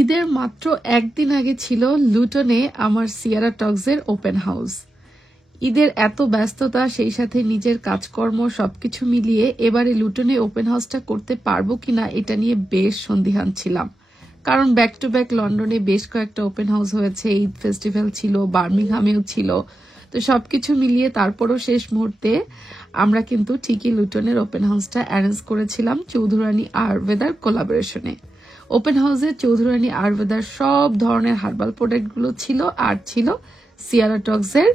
ঈদের মাত্র একদিন আগে ছিল লুটনে আমার সিয়ারা টক্সের ওপেন হাউস। ঈদের এত ব্যস্ততা, সেই সাথে নিজের কাজকর্ম সবকিছু মিলিয়ে এবারে লুটনে ওপেন হাউসটা করতে পারবো কিনা এটা নিয়ে বেশ সন্দিহান ছিলাম। কারণ ব্যাক টু ব্যাক লন্ডনে বেশ কয়েকটা ওপেন হাউস হয়েছে, ঈদ ফেস্টিভ্যাল ছিল, বার্মিংহামেও ছিল। তো সবকিছু মিলিয়ে তারপরও শেষ মুহূর্তে আমরা কিন্তু ঠিকই লুটনের ওপেন হাউসটা অ্যারেঞ্জ করেছিলাম চৌধুরানী আয়ুর্বেদার কোলাবোরেশনে। ওপেন হাউসে চৌধুরানী আয়ুর্বেদার সব ধরনের হার্বাল প্রোডাক্টগুলো ছিল, আর ছিল সিয়ারা টক্সের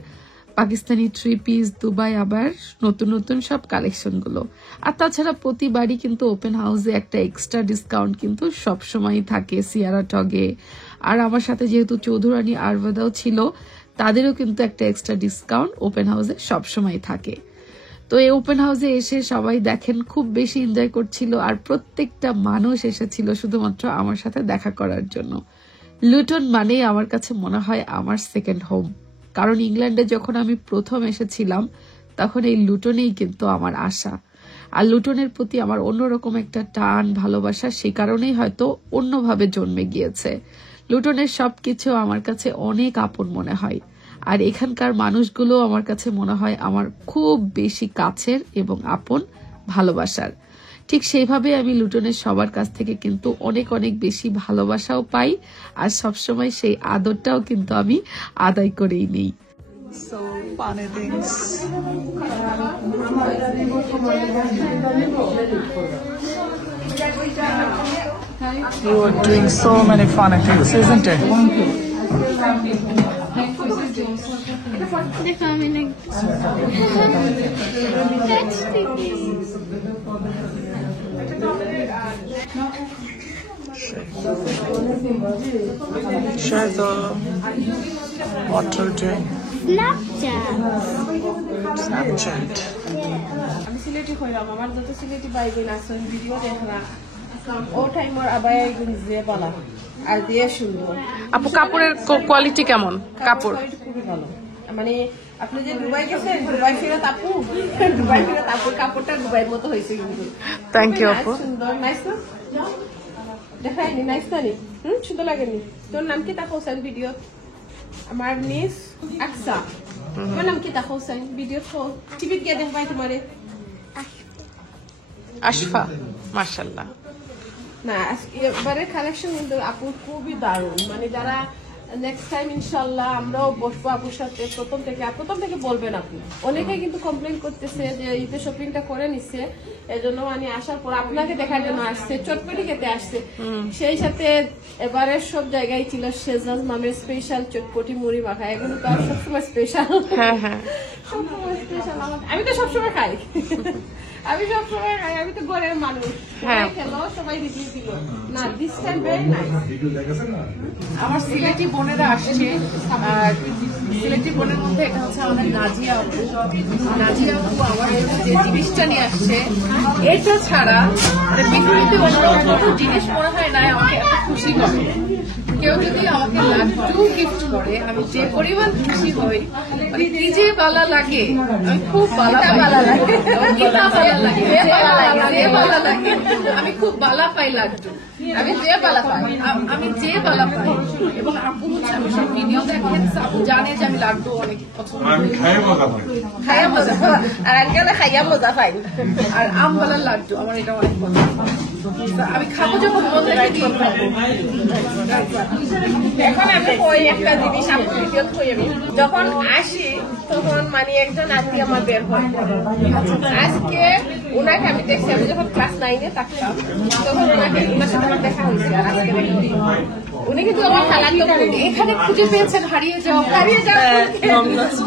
পাকিস্তানি থ্রি পিস, দুবাই আবার নতুন নতুন সব কালেকশনগুলো। আর তাছাড়া প্রতিবারই কিন্তু ওপেন হাউসে একটা এক্সট্রা ডিসকাউন্ট কিন্তু সবসময়ই থাকে সিয়ারা টগে। আর আমার সাথে যেহেতু চৌধুরানী আয়ুর্বেদাও ছিল, তাদেরও কিন্তু একটা এক্সট্রা ডিসকাউন্ট ওপেন হাউসে সবসময় থাকে। তো এই ওপেন হাউসে এসে সবাই দেখেন খুব বেশি এনজয় করছিল, আর প্রত্যেকটা মানুষ এসেছিল শুধুমাত্র আমার সাথে দেখা করার জন্য। লুটন মানেই আমার কাছে মনে হয় আমার সেকেন্ড হোম, কারণ ইংল্যান্ডে যখন আমি প্রথম এসেছিলাম তখন এই লুটনেই কিন্তু আমার আশা। আর লুটনের প্রতি আমার অন্যরকম একটা টান, ভালোবাসা সেই কারণেই হয়তো অন্যভাবে জন্মে গিয়েছে। লুটনের সবকিছু আমার কাছে অনেক আপন মনে হয়, আর এখানকার মানুষগুলো আমার কাছে মনে হয় আমার খুব বেশি কাছের এবং আপন, ভালোবাসার। ঠিক সেইভাবে আমি লুটনের সবার কাছ থেকে কিন্তু অনেক অনেক বেশি ভালোবাসাও পাই, আর সবসময় সেই আদরটাও কিন্তু আমি আদায় করেই নেই। So funny things. You are doing so many funny things, isn't it? Share the water drink. Snapchat. আমি সিলেটি হইলাম, আমার যত সিলেটি বাইবেন আসন ভিডিও দেখলাম ও টাইমর আবাই যে বলা আর দিয়ে সুন্দর। আপু কাপড়ের কোয়ালিটি কেমন? কাপড় খুবই ভালো, মানে আপনি যে দুবাই গেছেন, দুবাই ফেরত আপু, দুবাই ফেরত আপুর কাপড়টা দুবাইয়ের মতো হয়েছে কিন্তু। থ্যাংক ইউ আপু। সুন্দর, নাইস না? দেখায়নি নাইস না নি? সুন্দর লাগেনি? তোর নাম কি তা হোসেন ভিডিও? আমার মিস আকসা। তোমার নাম কি তা হোসেন ভিডিও? টিভিত গিয়ে দেখবাই তোমারে আশফা। মাশাআল্লাহ। না এবারে কালেকশন কিন্তু আপুর খুবই দারুণ, মানে যারা নেক্সট টাইম ইনশাল্লাহ আমরাও বসবো আপুর সাথে, প্রথম থেকে বলবেন আপু। অনেকেই কিন্তু কমপ্লেন করতেছে যে ঈদের শপিংটা করে নিচ্ছে, এজন্য মানে আসার পর আপনাকে দেখার জন্য আসছে, চটপটি খেতে আসছে। সেই সাথে এবারে সব জায়গায় ছিল শেজাজ মামের স্পেশাল চটপটি মুড়ি মাখা, এগুলো তো আর সবসময় স্পেশাল। সবসময় স্পেশাল আমি তো সবসময় খাই, আমি সবসময় খাই, আমি তো ঘরের মানুষ। সবাই খেলো, সবাই রিভিউ দিল। না দিস টাইম ভেরি নাইস। আমার সিলেটি বোনেরা আসছে, আর সিলেটি বোনের মধ্যে এটা হচ্ছে আমাদের নাজিয়া আপু। নাজিয়া আপু আমার যে জিনিসটা নিয়ে আসছে, এটা ছাড়া পৃথিবীতে অন্য কোনো জিনিস মনে হয় না আমাকে এত খুশি করে। কেউ যদি আমাকে লাড্ডু গিফট করে আমি যে পরিমাণ খুশি হই, মানে কি যে বালা লাগে, আমি খুব বালা লাগে, আমি খুব বালা পাই লাড্ডু, আমি যে বালা পাই। এবং আপু হচ্ছে আমি সব ভিডিও দেখেন, আপু জানে যে আমি লাড্ডু অনেক পছন্দ করি, খাইয়া মজা আর আজকালে খাইয়া মজা পাই। আর আমবালার লাড্ডু আমার এটা অনেক পছন্দ, আমি খাবো যখন মন রেখে দিয়ে খাবো। এখন আমি কই একটা জিনিস আপুর ভিডিও কই, আমি যখন আসি তখন মানে একজন আত্মীয় আমার বের হয়। আজকে ওনাকে আমি দেখছি, আমি যখন ক্লাস 9-এ থাকতাম তখন ওনার সাথে আমার দেখা হয়েছে। আর আজকে উনি কিন্তু আমার খালাতো বোন, এখানে খুঁজে পেয়েছেন হারিয়ে যাওয়া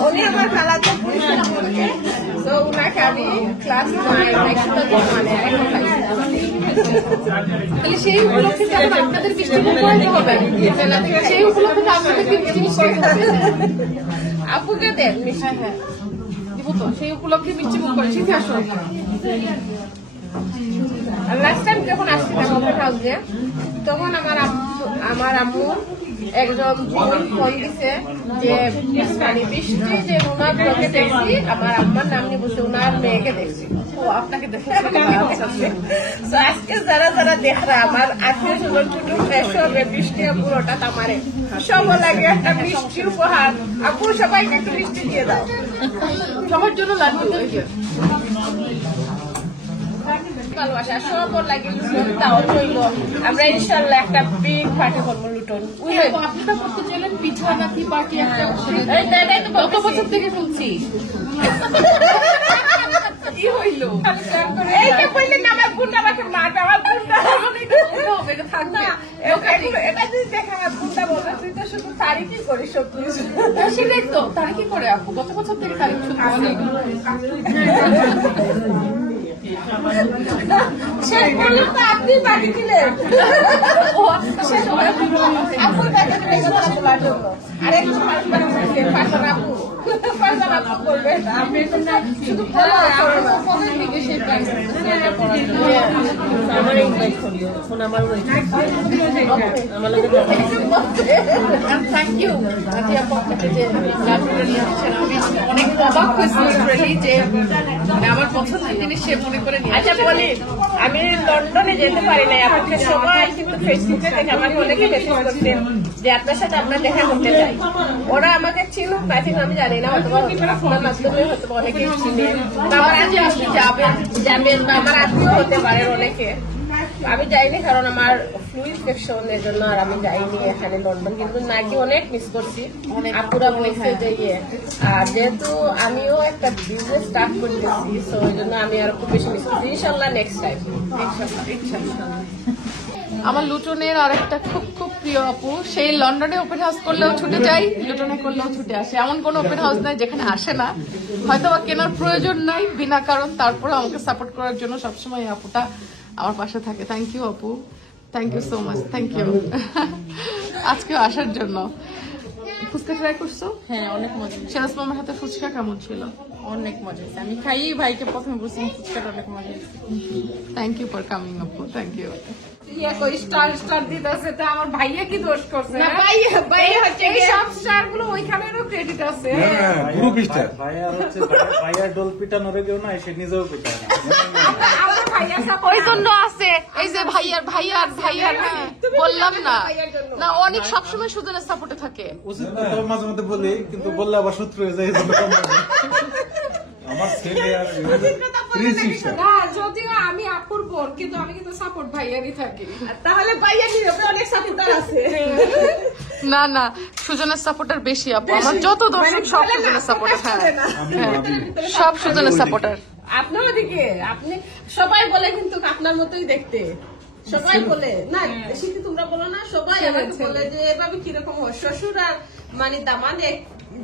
উনি আমার খালাতো বোন। তো ওনাকে আমি ক্লাস 9 মানে এখন পাইছি। তাহলে সেই উপলক্ষে আপনাদের মিষ্টি মুখ করতে হবে, সেই উপলক্ষে আপনাদেরকে মিষ্টি মুখ করতে হবে। আপুকে দেন মিষ্টি। হ্যাঁ দিব তো, সেই উপলক্ষে মিষ্টি মুখ করে শিখে আসো। লাস্ট টাইম যখন আসছিলাম ওপেন হাউসে, তখন আমার আমার আম্মু একজন ফোন দিছে যে মানে বৃষ্টি যে ওনার ব্লগে দেখছি, আমার আম্মার নাম নিয়ে বসে ওনার মেয়েকে দেখছি। ও আপনাকে দেখেছি। তো আজকে যারা যারা দেখরা আমার আত্মীয় স্বজন কুটুম এসব বৃষ্টি পুরোটা আমারে সব লাগে একটা বৃষ্টি উপহার। আপু সবাইকে একটু বৃষ্টি দিয়ে দাও, সবার জন্য লাগবে ভালোবাসা সব লাগে লুটন তাও হইল। আমরা ইনশাল্লাহ একটা বিগ পার্টি করবো লুটন। আপনারা করতে চাইলেন পিঠা নাকি পার্টি একটা? গত বছর থেকে শুনছি কি হইল এই যে কইলেন না আমার গুন্ডা আমাকে মারবে, আমার গুন্ডা থাক না এটা যদি দেখে আমার গুন্ডা বলবে তুই তো শুধু তারিখই করিস সব কিছু। সেটাই তো, তারা কি করে আপু? গত বছর থেকে তারিখ শুনছি। শেষ পর্যন্ত আপনি বাকি ছিলেন। আপুর কাছে আর একটু পাশান আপু করবে আপনি শুধু আমার ইনভাইট করিও এখন আমার থ্যাংক ইউ অনেক অবাক হয়েছি যে আমার পছন্দের জিনিস সে মনে করে নিয়ে। আচ্ছা বলি, আমি লন্ডনে যেতে পারি নাই, আপনাকে সবাই কিন্তু ফেসবুকে দেখে আমাকে অনেকে মেসেজ করতেন যে আপনার সাথে আমরা দেখা করতে চাই। ওরা আমাকে চিনুক না চিনুক আমি জানি না, হয়তো আপনার মাধ্যমে হয়তো অনেকে চিনে, আমার আত্মীয় আপনি যাবেন বা আমার আত্মীয় হতে পারেন অনেকে। আমি যাইনি কারণ আমার ফ্লু ইনফেকশনের জন্য, আর আমি যাইনি এখানে লন্ডন। কিন্তু নাকি অনেক মিস করছি, আপুরা বলছে যে আর যেহেতু আমিও একটা বিজনেস স্টার্ট করতেছি, তো ওই জন্য আমি আর খুব বেশি মিস করছি। ইনশাল্লাহ নেক্সট টাইম আমার লুটনের আর একটা খুব খুব প্রিয় আপু, সেই লন্ডনে ওপেন হাউস করলেও ছুটে যায়, লুটনে করলেও ছুটে আসে। এমন কোন ওপেন হাউস নাই যেখানে আসে না, হয়তো বা কেনার প্রয়োজন নাই বিনা কারণ, তারপরে আমাকে সাপোর্ট করার জন্য সবসময় এই আপুটা আমার পাশে থাকে। থ্যাংক ইউ আপু, thank you so much, thank you আজকেও আসার জন্য। ফুচকা ট্রাই করছো? হ্যাঁ, অনেক মজা, সিরাজ মামার হাতে ফুচকা কেমন ছিল? অনেক মজা হয়েছে। আমি খাই ভাইকে প্রথমে বলছিলাম ফুচকাটা অনেক মজা হয়েছে। থ্যাংক ইউ ফর কামিং আপু, থ্যাংক ইউ। স্টার দিতেছে, আমার ভাইয়া কি দোষ করছে? না, ভাইয়া হচ্ছে এই সব স্টার গুলো ওইখানেরও ক্রেডিট আছে। পুরো পিসটা ভাইয়ার ডোল পিটানোরে কেউ না, সে নিজেও পিটায় না। আমার ভাইয়া ওই জন্য আছে এই যে ভাইয়ার হ্যাঁ, বললাম না না অনেক সবসময় সুজনের সাপোর্টে থাকে। উচিত না, তবে মাঝে মধ্যে বলি, কিন্তু বললে আবার শত্রু হয়ে যায়। আমার ছেলে আর না, যদিও আমি আপুর বোন, কিন্তু আমি কিন্তু সাপোর্ট ভাইয়ারই থাকি। তাহলে ভাইয়া কি অনেক সাপোর্টার আছে? না না, সুজনের সাপোর্টার বেশি আপু। আমার যত দর্শক সব সুজনের সাপোর্টার। হ্যাঁ সব সুজনের সাপোর্টার। আপনার ওদিকে আপনি সবাই বলে কিন্তু আপনার মতোই দেখতে, সবাই বলে না, শিখি তোমরা বলো না, সবাই আমাকে বলে যে এভাবে কিরকম হয় শ্বশুর আর মানে দামাদ এক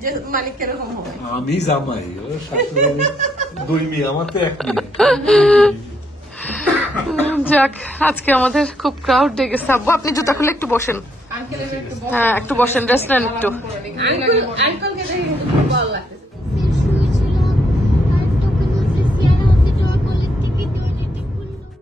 যে মানে কিরকম হয়। আমি জামাই, ও শাশুড়ি দুই মেয়ে, আমার তো এক মেয়ে। যাক, আজকে আমাদের খুব ক্রাউড ডেকেছে। আব্বু আপনি জুতা খুলে একটু বসেন। হ্যাঁ একটু বসেন, রেস্ট নেন একটু। আঙ্কেলকে দেখে